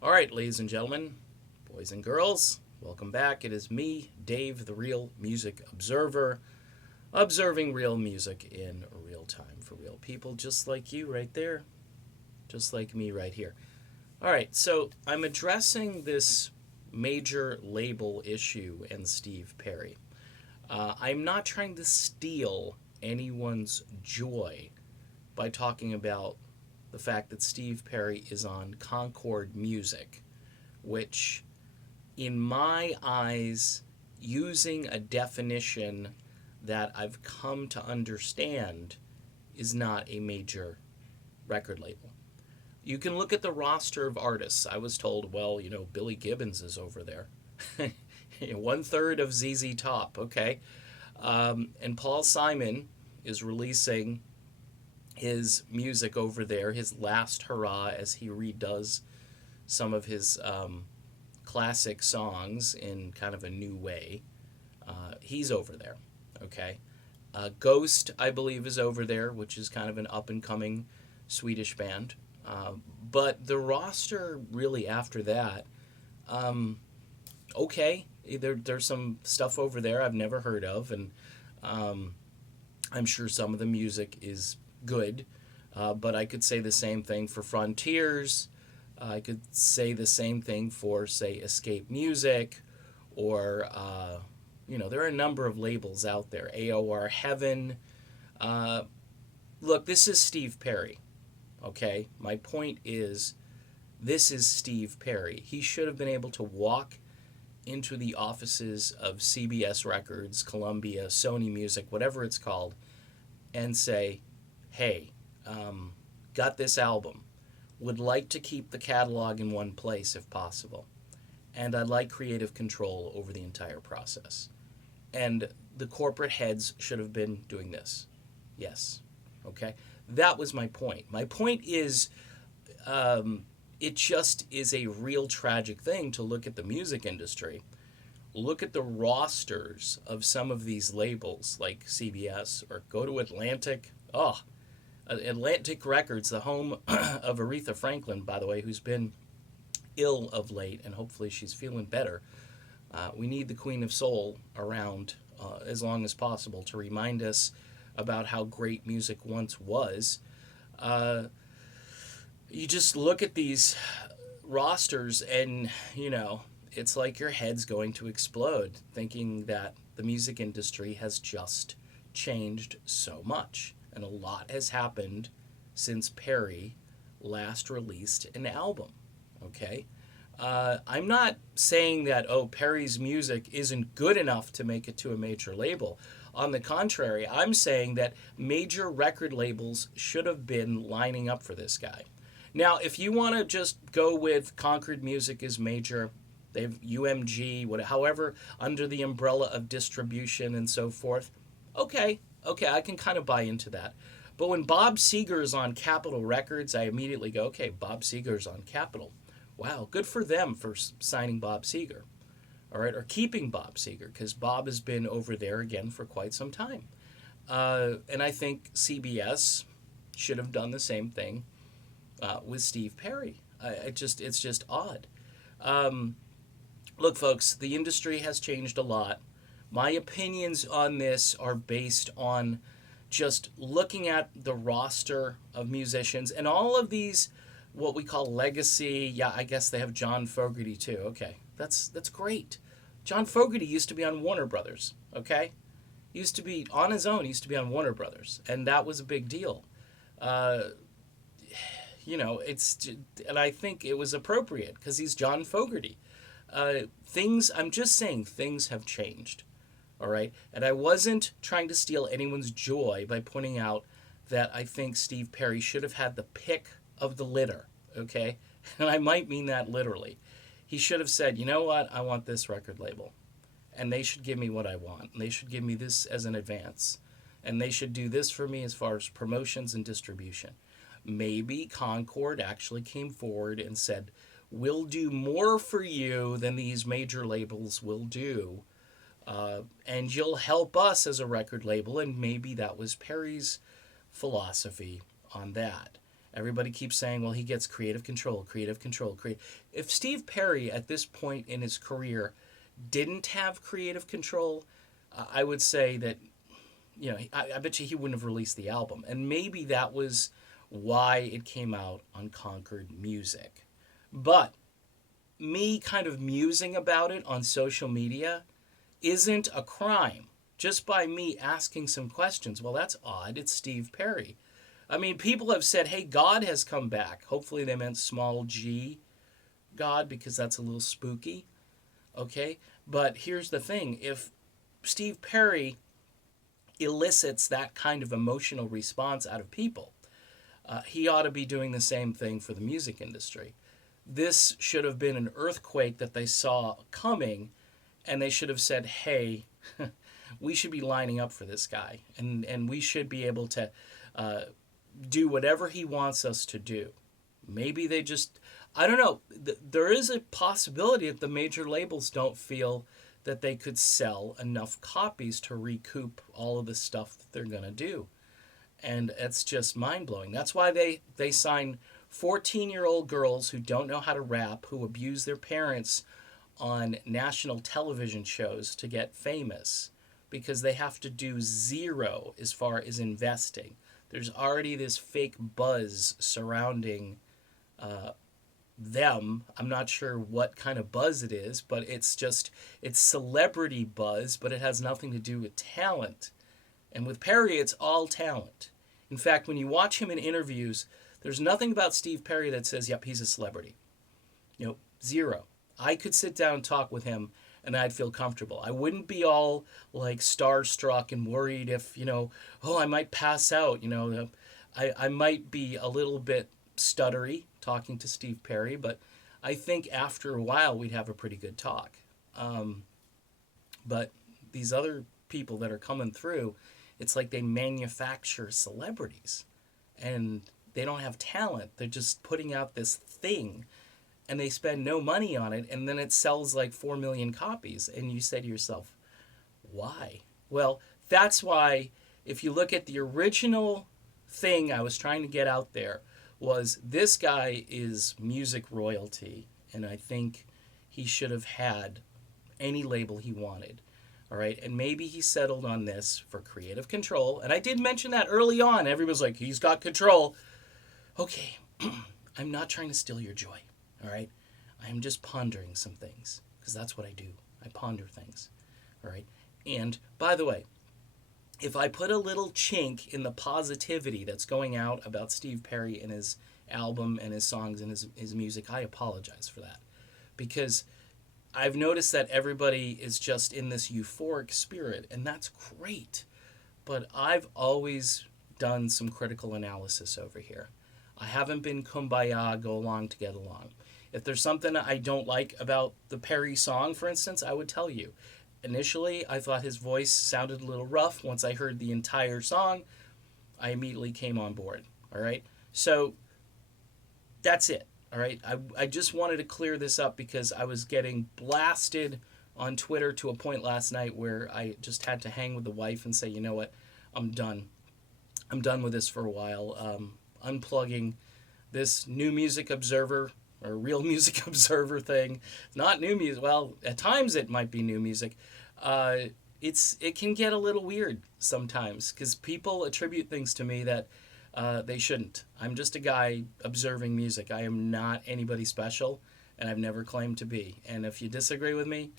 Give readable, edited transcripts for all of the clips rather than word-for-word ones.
All right, ladies and gentlemen, boys and girls, welcome back. It is me, Dave, the Real Music Observer, observing real music in real time for real people just like you right there, just like me right here. All right, so I'm addressing this major label issue and Steve Perry. I'm not trying to steal anyone's joy by talking about the fact that Steve Perry is on Concord Music, which, in my eyes, using a definition that I've come to understand, is not a major record label. You can look at the roster of artists. I was told, well, Billy Gibbons is over there. One third of ZZ Top, okay? And Paul Simon is releasing his music over there, his last hurrah, as he redoes some of his classic songs in kind of a new way. He's over there, okay? Ghost, I believe, is over there, which is kind of an up and coming Swedish band. But the roster, really, after that, okay, there's some stuff over there I've never heard of, and I'm sure some of the music is good. But I could say the same thing for Frontiers. I could say the same thing for, say, Escape Music, or, there are a number of labels out there. AOR Heaven. Uh, Look, this is Steve Perry, okay? My point is, this is Steve Perry. He should have been able to walk into the offices of CBS Records, Columbia, Sony Music, whatever it's called, and say, hey, got this album. Would like to keep the catalog in one place if possible. And I'd like creative control over the entire process. And the corporate heads should have been doing this. Yes. Okay? That was my point. My point is, it just is a real tragic thing to look at the music industry. Look at the rosters of some of these labels like CBS, or go to Atlantic. Oh, Atlantic Records, the home of Aretha Franklin, by the way, who's been ill of late, and hopefully she's feeling better. We need the Queen of Soul around as long as possible to remind us about how great music once was. Uh, you just look at these rosters, and it's like your head's going to explode thinking that the music industry has just changed so much, and a lot has happened since Perry last released an album. Okay, I'm not saying that, Perry's music isn't good enough to make it to a major label. On the contrary, I'm saying that major record labels should have been lining up for this guy. Now, if you want to just go with Concord Music as major, they've UMG, however, under the umbrella of distribution and so forth, okay, I can kind of buy into that. But when Bob Seger's on Capitol Records, I immediately go, okay, Bob Seger's on Capitol. Wow, good for them for signing Bob Seger. All right, or keeping Bob Seger, because Bob has been over there again for quite some time. And I think CBS should have done the same thing with Steve Perry. It's just odd. Um, Look, folks, the industry has changed a lot. My opinions on this are based on just looking at the roster of musicians and all of these, what we call legacy. Yeah, I guess they have John Fogerty too. Okay, that's great. John Fogerty used to be on Warner Brothers. Okay, he used to be on his own. He used to be on Warner Brothers, and that was a big deal. Uh, it's, and I think it was appropriate because he's John Fogerty. I'm just saying things have changed. All right. And I wasn't trying to steal anyone's joy by pointing out that I think Steve Perry should have had the pick of the litter. Okay. And I might mean that literally. He should have said, you know what? I want this record label. And they should give me what I want. And they should give me this as an advance. And they should do this for me as far as promotions and distribution. Maybe Concord actually came forward and said, we'll do more for you than these major labels will do. And you'll help us as a record label. And maybe that was Perry's philosophy on that. Everybody keeps saying, well, he gets creative control, creative control, creative. If Steve Perry at this point in his career didn't have creative control, I would say that, I bet you he wouldn't have released the album. And maybe that was why it came out on Concord Music. But me kind of musing about it on social media isn't a crime. Just by me asking some questions. Well, that's odd. It's Steve Perry. I mean, people have said, hey, God has come back. Hopefully they meant small g God, because that's a little spooky. Okay? But here's the thing. If Steve Perry elicits that kind of emotional response out of people, he ought to be doing the same thing for the music industry. This should have been an earthquake that they saw coming, and they should have said, hey, we should be lining up for this guy, and we should be able to do whatever he wants us to do. Maybe they just, I don't know. There is a possibility that the major labels don't feel that they could sell enough copies to recoup all of the stuff that they're going to do. And it's just mind-blowing. That's why they sign 14-year-old girls who don't know how to rap, who abuse their parents on national television shows to get famous, because they have to do zero as far as investing. There's already this fake buzz surrounding them. I'm not sure what kind of buzz it is, but it's celebrity buzz, but it has nothing to do with talent. And with Perry, it's all talent. In fact, when you watch him in interviews, there's nothing about Steve Perry that says, yep, he's a celebrity. Zero. I could sit down and talk with him and I'd feel comfortable. I wouldn't be all like starstruck and worried if, I might pass out. I might be a little bit stuttery talking to Steve Perry, but I think after a while we'd have a pretty good talk. But these other people that are coming through, it's like they manufacture celebrities and they don't have talent. They're just putting out this thing and they spend no money on it, and then it sells like 4 million copies. And you say to yourself, why? Well, that's why if you look at the original thing I was trying to get out there, was this guy is music royalty, and I think he should have had any label he wanted. All right, and maybe he settled on this for creative control. And I did mention that early on. Everybody's like, he's got control. Okay, I'm not trying to steal your joy. All right, I'm just pondering some things, because that's what I do. I ponder things. All right, and by the way, if I put a little chink in the positivity that's going out about Steve Perry and his album and his songs and his music, I apologize for that, because I've noticed that everybody is just in this euphoric spirit, and that's great. But I've always done some critical analysis over here. I haven't been kumbaya, go along to get along. If there's something I don't like about the Perry song, for instance, I would tell you. Initially, I thought his voice sounded a little rough. Once I heard the entire song, I immediately came on board. All right? So that's it. All right? I just wanted to clear this up because I was getting blasted on Twitter to a point last night where I just had to hang with the wife and say, you know what? I'm done. I'm done with this for a while. Unplugging this New Music Observer or Real Music Observer thing. Not new music. Well, at times it might be new music. It can get a little weird sometimes because people attribute things to me that they shouldn't. I'm just a guy observing music. I am not anybody special, and I've never claimed to be. And if you disagree with me,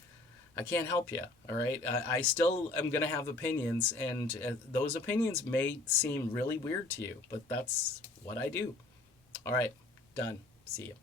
I can't help you, all right? I still am going to have opinions, and those opinions may seem really weird to you, but that's what I do. All right, done. See you.